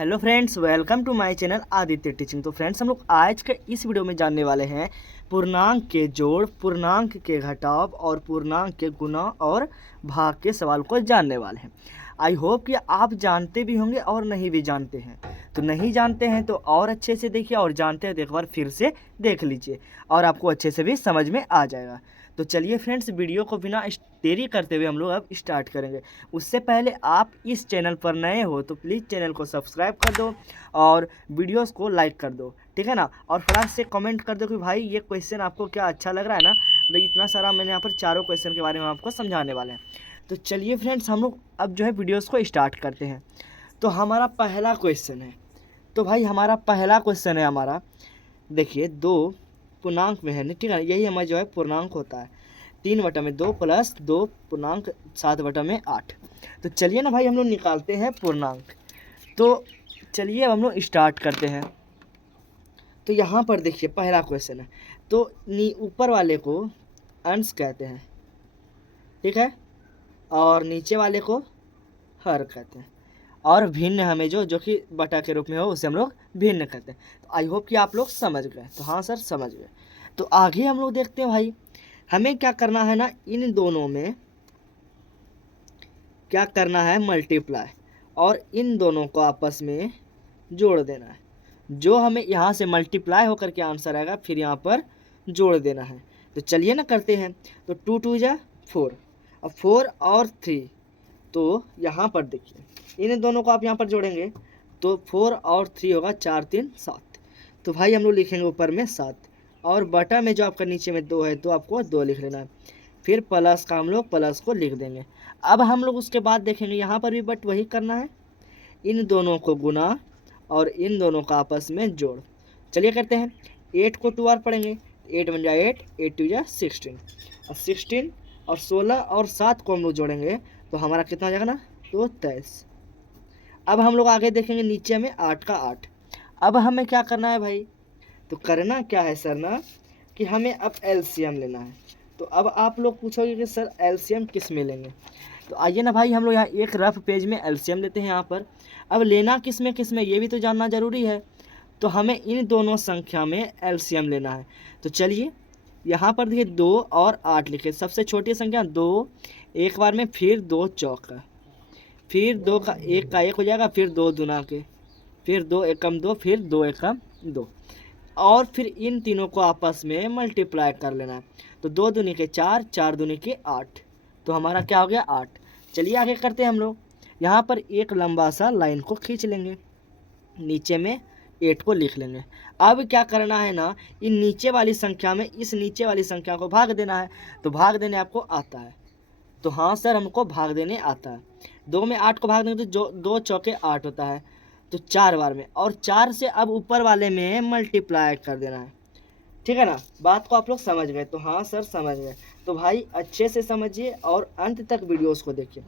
Hello friends, welcome to my channel Aditya teaching. तो friends, हम लोग आज के इस वीडियो में जानने वाले हैं पूर्णांक के जोड़, पूर्णांक के घटाव और पूर्णांक के गुणा और भाग के सवाल को जानने वाले हैं। आई होप कि आप जानते भी होंगे और नहीं भी जानते हैं। तो नहीं जानते हैं तो और अच्छे से देखिए, और जानते हैं तो एक बार फिर से देख लीजिए और आपको अच्छे से भी समझ में आ जाएगा। तो चलिए फ्रेंड्स, वीडियो को बिना देरी करते हुए हम लोग अब स्टार्ट करेंगे। उससे पहले आप इस चैनल पर नए हो तो प्लीज़ चैनल को सब्सक्राइब कर दो और वीडियोस को लाइक कर दो, ठीक है ना। और फटाक से कमेंट कर दो कि भाई ये क्वेश्चन आपको क्या अच्छा लग रहा है ना। तो इतना सारा मैंने यहाँ पर चारों क्वेश्चन के बारे में आपको समझाने वाले हैं। तो चलिए फ्रेंड्स, हम लोग अब जो है वीडियोज़ को स्टार्ट करते हैं। तो हमारा पहला क्वेश्चन है, तो भाई हमारा पहला क्वेश्चन है हमारा, देखिए 2 पूर्णांक में है, ठीक है। यही हमारा जो है पूर्णांक होता है, 3/2 प्लस 2 पूर्णांक 7/8। तो चलिए ना भाई, हम लोग निकालते हैं पूर्णांक। तो चलिए अब हम लोग स्टार्ट करते हैं। तो यहाँ पर देखिए पहला क्वेश्चन है, तो ऊपर वाले को अंश कहते हैं, ठीक है, और नीचे वाले को हर कहते हैं, और भिन्न हमें जो कि बटा के रूप में हो उसे हम लोग भिन्न कहते हैं। तो आई होप कि आप लोग समझ गए। तो हाँ सर, समझ गए। तो आगे हम लोग देखते हैं भाई, हमें क्या करना है ना, इन दोनों में क्या करना है, मल्टीप्लाई, और इन दोनों को आपस में जोड़ देना है। जो हमें यहाँ से मल्टीप्लाई होकर के आंसर आएगा फिर यहाँ पर जोड़ देना है। तो चलिए ना करते हैं। तो 2 2 जा 4, अब 4 और 3, तो यहाँ पर देखिए इन दोनों को आप यहाँ पर जोड़ेंगे तो 4 और 3 होगा 4 3 7। तो भाई हम लोग लिखेंगे ऊपर में 7, और बटा में जो आपका नीचे में 2 है तो आपको 2 लिख लेना है। फिर प्लस का हम लोग प्लस को लिख देंगे। अब हम लोग उसके बाद देखेंगे यहाँ पर भी बट वही करना है, इन दोनों को गुना और इन दोनों का आपस में जोड़। चलिए करते हैं। 8 को 2 बार पढ़ेंगे, 8 बन जाए 8, 8 2 जा 16, और 16 और 16 और 7 को हम लोग जोड़ेंगे तो हमारा कितना हो जाएगा ना, तो 23। अब हम लोग आगे देखेंगे, नीचे में 8 का 8। अब हमें क्या करना है भाई, तो करना क्या है सर ना, कि हमें अब एलसीएम लेना है। तो अब आप लोग पूछोगे कि सर एलसीएम किस में लेंगे। तो आइए ना भाई, हम लोग यहाँ एक रफ पेज में एलसीएम लेते हैं यहाँ पर। अब लेना किस में ये भी तो जानना ज़रूरी है। तो हमें इन दोनों संख्या में एलसीएम लेना है। तो चलिए यहाँ पर देखिए 2 और 8 लिखे, सबसे छोटी संख्या 2 एक बार में, फिर 2 चौका, फिर 2 का 1 का 1 हो जाएगा, फिर 2 दूना के, फिर 2 एकम 2, फिर 2 एकम 2, और फिर इन तीनों को आपस में मल्टीप्लाई कर लेना है। तो 2 दूनी के 4, 4 दूनी के 8, तो हमारा क्या हो गया 8। चलिए आगे करते हैं हम लोग। यहाँ पर एक लंबा सा लाइन को खींच लेंगे, नीचे में 8 को लिख लेंगे। अब क्या करना है ना, इन नीचे वाली संख्या में इस नीचे वाली संख्या को भाग देना है। तो भाग देने आपको आता है, तो हाँ सर हमको भाग देने आता है। 2 में 8 को भाग देंगे तो जो 2 चौके 8 होता है, तो 4 बार में, और 4 से अब ऊपर वाले में मल्टीप्लाई कर देना है, ठीक है ना। बात को आप लोग समझ गए। तो हाँ सर समझ गए। तो भाई अच्छे से समझिए और अंत तक वीडियोस को देखिए।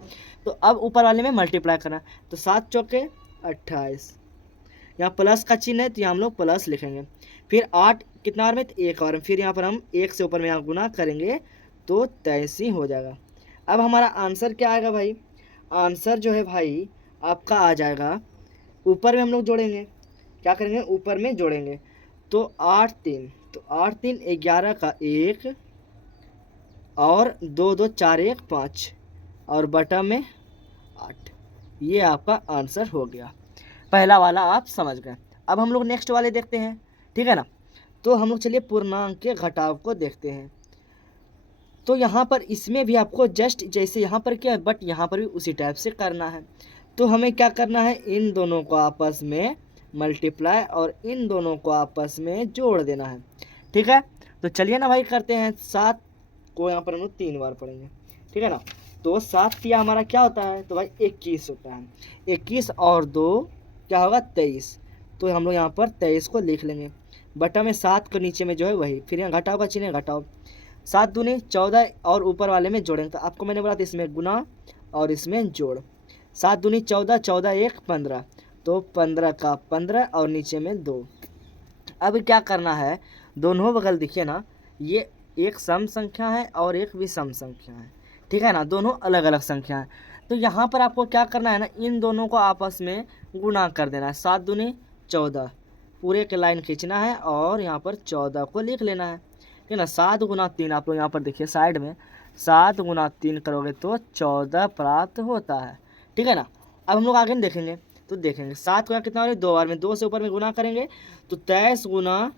तो अब ऊपर वाले में मल्टीप्लाई करना, तो 7 चौके 28, यहाँ प्लस का चिन्ह है तो यहाँ हम लोग प्लस लिखेंगे। फिर 8 कितना बार में, तो 1 बार में, फिर यहाँ पर हम 1 से ऊपर में यहाँ गुना करेंगे तो 83 हो जाएगा। अब हमारा आंसर क्या आएगा भाई, आंसर जो है भाई आपका आ जाएगा, ऊपर में हम लोग जोड़ेंगे, क्या करेंगे ऊपर में जोड़ेंगे, तो 8 3, तो 8 3 11 का 1, और 2 2 4 1 5, और बटा में 8। ये आपका आंसर हो गया। पहला वाला आप समझ गए। अब हम लोग नेक्स्ट वाले देखते हैं, ठीक है ना। तो हम लोग चलिए पूर्णांक के घटाव को देखते हैं। तो यहाँ पर इसमें भी आपको जस्ट जैसे यहाँ पर किया बट यहाँ पर भी उसी टाइप से करना है। तो हमें क्या करना है, इन दोनों को आपस में मल्टीप्लाई और इन दोनों को आपस में जोड़ देना है, ठीक है। तो चलिए ना भाई करते हैं। 7 को यहाँ पर हम लोग 3 बार पढ़ेंगे, ठीक है ना। तो 7 किया हमारा क्या होता है, तो भाई 21 होता है। 21 और 2 क्या होगा 23, तो हम लोग यहाँ पर 23 को लिख लेंगे। बटा में 7 को नीचे में जो है वही, फिर यहाँ घटाओ का चिन्ह है, घटाओ 7 दूनी 14, और ऊपर वाले में जोड़ेंगे। तो आपको मैंने बोला था इसमें गुना और इसमें जोड़। 7 दूनी 14, 14 1 15, तो 15 का 15 और नीचे में 2। अब क्या करना है, दोनों बगल देखिए ना, ये एक सम संख्या है और एक विषम संख्या है, ठीक है ना, दोनों अलग अलग संख्या हैं। तो यहाँ पर आपको क्या करना है ना, इन दोनों को आपस में गुणा कर देना है। 7 दूनी 14, पूरे के लाइन खींचना है और यहाँ पर 14 को लिख लेना है, ठीक है ना। 7 गुना 3 आप लोग यहाँ पर देखिए साइड में, 7 गुना 3 करोगे तो 14 प्राप्त होता है, ठीक है ना। अब हम लोग आगे देखेंगे तो देखेंगे 7 गुना कितना हो रहा है, 2 बार में, 2 से ऊपर में गुना करेंगे तो 23 गुना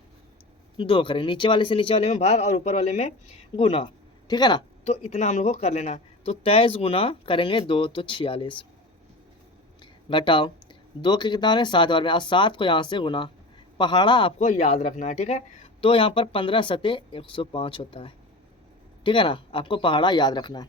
2 करेंगे, नीचे वाले से नीचे वाले में भाग और ऊपर वाले में गुना, ठीक है ना। तो इतना हम लोग को कर लेना है। तो 23 गुना करेंगे 2 तो 46, घटाओ 2 के कितना हो रहा है 7 बार में, और 7 को यहाँ से गुना, पहाड़ा आपको याद रखना है, ठीक है। तो यहाँ पर 15 सते 105 होता है, ठीक है ना, आपको पहाड़ा याद रखना है।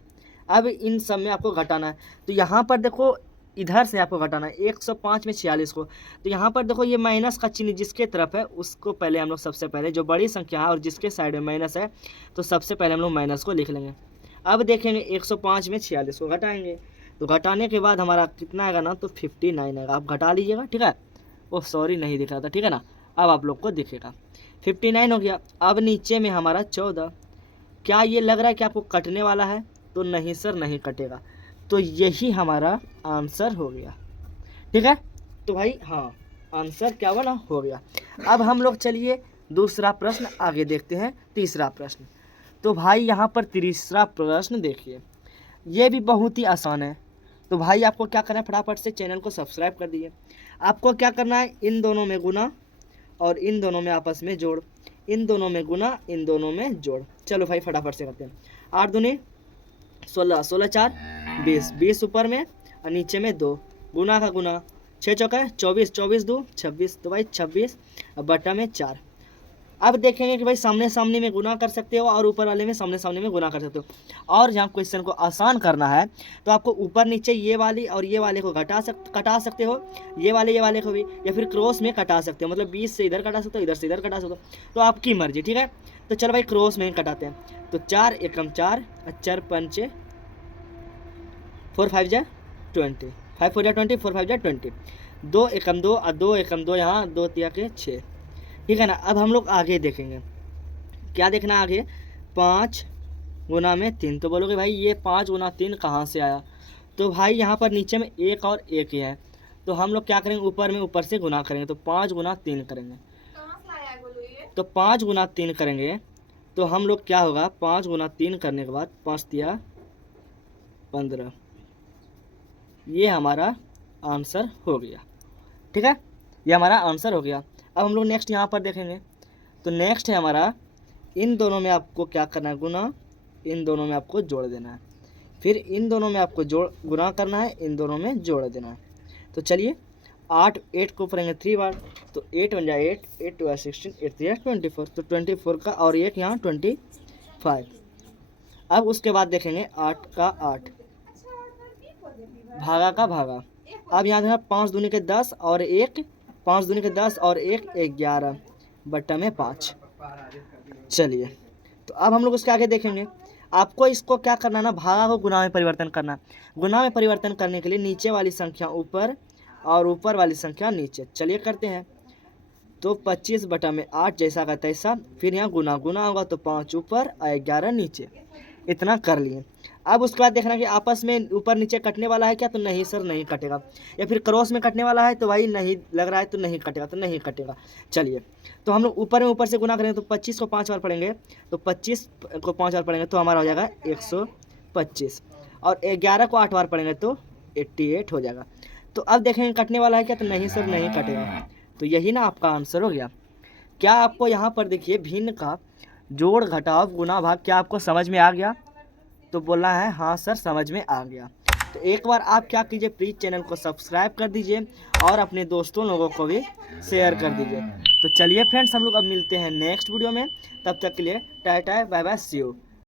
अब इन सब में आपको घटाना है, तो यहाँ पर देखो इधर से आपको घटाना है 105 में 46 को, तो यहाँ पर देखो ये माइनस का चिन्ह जिसके तरफ है उसको पहले हम लोग सबसे पहले, जो बड़ी संख्या है और जिसके साइड में माइनस है तो सबसे पहले हम लोग माइनस को लिख लेंगे। अब देखेंगे 105 में 46 को घटाएंगे, तो घटाने के बाद हमारा कितना आएगा ना, तो 59 आएगा। आप घटा लीजिएगा, ठीक है। वो सॉरी नहीं दिख रहा था, ठीक है ना, अब आप लोग को दिखेगा 59 हो गया। अब नीचे में हमारा 14, क्या ये लग रहा है कि आपको कटने वाला है, तो नहीं सर नहीं कटेगा, तो यही हमारा आंसर हो गया, ठीक है। तो भाई हाँ, आंसर क्या हुआ ना, हो गया। अब हम लोग चलिए दूसरा प्रश्न आगे देखते हैं, तीसरा प्रश्न। तो भाई यहाँ पर तीसरा प्रश्न देखिए, ये भी बहुत ही आसान है। तो भाई आपको क्या करना है, फटाफट से चैनल को सब्सक्राइब कर दीजिए। आपको क्या करना है, इन दोनों में गुना और इन दोनों में आपस में जोड़, इन दोनों में गुना, इन दोनों में जोड़। चलो भाई फटाफट से करते हैं। 8 दूनी 16, 16 4 20, 20 ऊपर में और नीचे में 2, गुना का गुना, 6 चौका 24, 24 2 26, तो भाई 26 बटा में 4। अब देखेंगे कि भाई सामने सामने में गुना कर सकते हो और ऊपर वाले में सामने सामने में गुना कर सकते हो। और यहाँ क्वेश्चन को आसान करना है तो आपको ऊपर नीचे ये वाली और ये वाले को कटा सकते हो, ये वाले को भी, या फिर क्रॉस में कटा सकते हो, मतलब 20 से इधर कटा सकते हो, इधर से इधर कटा सकते हो, तो आपकी मर्जी, ठीक है। तो चलो भाई क्रॉस में कटाते हैं। तो 4 एकम 4, 4 पंचे 4 5 जा 20, 5 4 जा 20, 4 5 जा 20, 2 एकम 2 और 2 एकम 2 यहाँ 2 तिया के 6, ठीक है ना। अब हम लोग आगे देखेंगे, क्या देखना आगे, 5 गुना में 3, तो बोलोगे भाई ये 5 गुना 3 कहाँ से आया, तो भाई यहाँ पर नीचे में 1 और 1 ही है, तो हम लोग क्या करेंगे, ऊपर में ऊपर से गुना करेंगे, तो 5 गुना 3 करेंगे, तो 5 गुना 3 करेंगे तो हम लोग क्या होगा, 5 गुना 3 करने के बाद 5 तिया 15, ये हमारा आंसर हो गया, ठीक है, ये हमारा आंसर हो गया। अब हम लोग नेक्स्ट यहाँ पर देखेंगे, तो नेक्स्ट है हमारा, इन दोनों में आपको क्या करना है, गुना, इन दोनों में आपको जोड़ देना है, फिर इन दोनों में आपको गुना करना है, इन दोनों में जोड़ देना है। तो चलिए 8 को करेंगे 3 बार, तो 8 बन जाए 8, 8 2 16, 8 3 24, तो 24 का और एक यहाँ 25। अब उसके बाद देखेंगे 8 का 8, भागा का भागा। अब यहाँ देखा 5 दूनी के 10 और 1, 5 दूनी के 10 और 1 11 बट्टा में 5। चलिए तो अब हम लोग उसके आगे देखेंगे, आपको इसको क्या करना है ना, भागा को गुना में परिवर्तन करना। गुना में परिवर्तन करने के लिए नीचे वाली संख्या ऊपर और ऊपर वाली संख्या नीचे, चलिए करते हैं। तो 25 बटा में 8 जैसा का तैसा, फिर यहाँ गुना गुना होगा तो 5 ऊपर और 11 नीचे, इतना कर लिए। अब उसके बाद देखना कि आपस में ऊपर नीचे कटने वाला है क्या, तो नहीं सर नहीं कटेगा, या फिर क्रॉस में कटने वाला है तो भाई नहीं लग रहा है तो नहीं कटेगा, तो नहीं कटेगा। चलिए तो हम लोग ऊपर में ऊपर से गुना करेंगे, तो 25 को 5 बार पढ़ेंगे, तो 25 को 5 बार पढ़ेंगे तो हमारा हो जाएगा 125, और 11 को 8 बार पढ़ेंगे तो 88 हो जाएगा। तो अब देखेंगे कटने वाला है क्या, तो नहीं सर नहीं कटेगा, तो यही ना आपका आंसर हो गया। क्या आपको यहाँ पर देखिए भिन्न का जोड़ घटाव गुना भाग, क्या आपको समझ में आ गया, तो बोलना है हाँ सर समझ में आ गया। तो एक बार आप क्या कीजिए, प्लीज़ चैनल को सब्सक्राइब कर दीजिए और अपने दोस्तों लोगों को भी शेयर कर दीजिए। तो चलिए फ्रेंड्स, हम लोग अब मिलते हैं नेक्स्ट वीडियो में, तब तक के लिए tata bye bye see you.